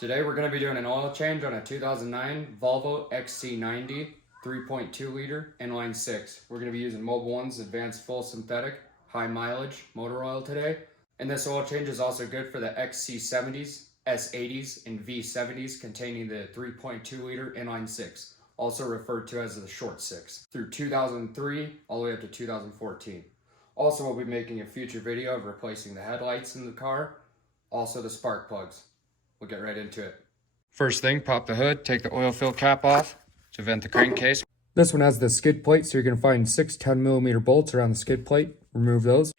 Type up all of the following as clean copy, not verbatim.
Today we're going to be doing an oil change on a 2009 Volvo XC90 3.2 liter inline 6. We're going to be using Mobil 1's advanced full synthetic high mileage motor oil today. And this oil change is also good for the XC70s, S80s, and V70s containing the 3.2 liter inline 6, also referred to as the short 6, through 2003 all the way up to 2014. Also, we'll be making a future video of replacing the headlights in the car, also the spark plugs. We'll get right into it. First thing, pop the hood, take the oil fill cap off to vent the crankcase. This one has the skid plate, so you're going to find 6 10mm bolts around the skid plate. Remove those.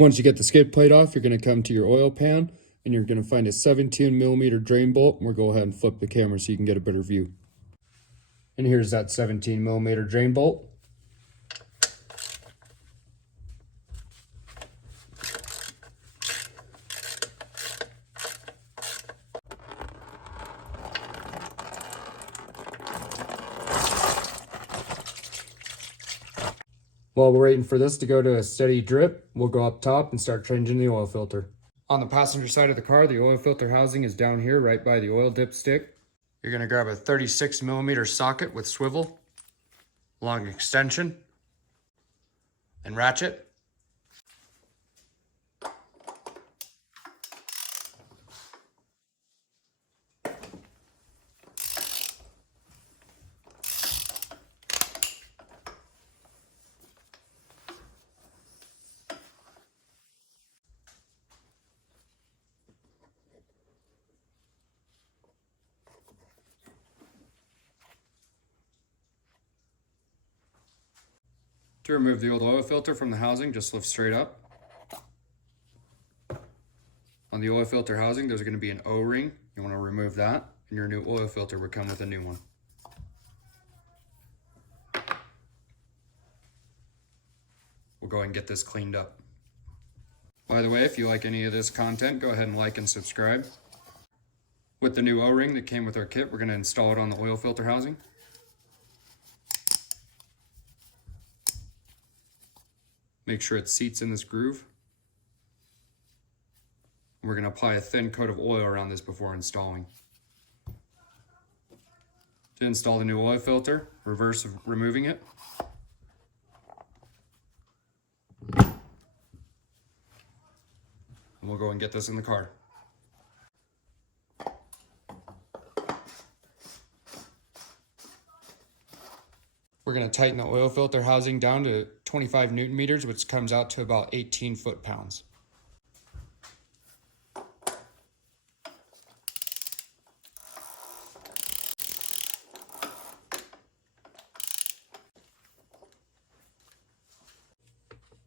Once you get the skid plate off, you're going to come to your oil pan and you're going to find a 17mm drain bolt. And we'll go ahead and flip the camera so you can get a better view. And here's that 17mm drain bolt. While we're waiting for this to go to a steady drip, we'll go up top and start changing the oil filter. On the passenger side of the car, the oil filter housing is down here right by the oil dipstick. You're going to grab a 36mm socket with swivel, long extension, and ratchet. To remove the old oil filter from the housing, just lift straight up. On the oil filter housing, there's going to be an O-ring. You want to remove that, and your new oil filter will come with a new one. We'll go ahead and get this cleaned up. By the way, if you like any of this content, go ahead and like and subscribe. With the new O-ring that came with our kit, we're going to install it on the oil filter housing. Make sure it seats in this groove. We're going to apply a thin coat of oil around this before installing. To install the new oil filter, reverse of removing it. And we'll go and get this in the car. We're going to tighten the oil filter housing down to 25 Newton meters, which comes out to about 18 foot-pounds.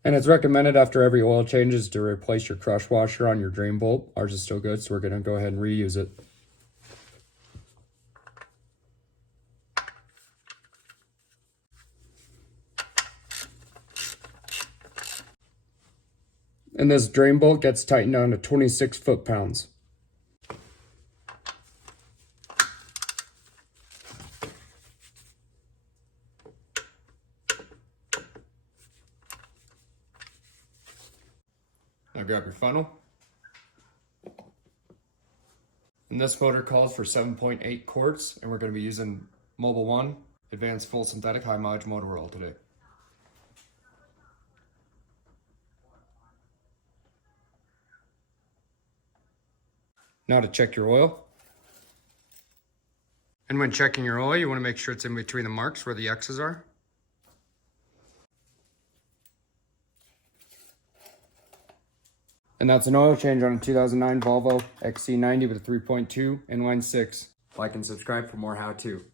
And it's recommended after every oil changes to replace your crush washer on your drain bolt. Ours is still good, so we're going to go ahead and reuse it. And this drain bolt gets tightened down to 26 foot-pounds. Now grab your funnel. And this motor calls for 7.8 quarts, and we're going to be using Mobil 1 advanced full synthetic high mileage motor oil today. Now to check your oil. And when checking your oil, you want to make sure it's in between the marks where the X's are. And that's an oil change on a 2009 Volvo XC90 with a 3.2 inline 6. Like and subscribe for more how-to.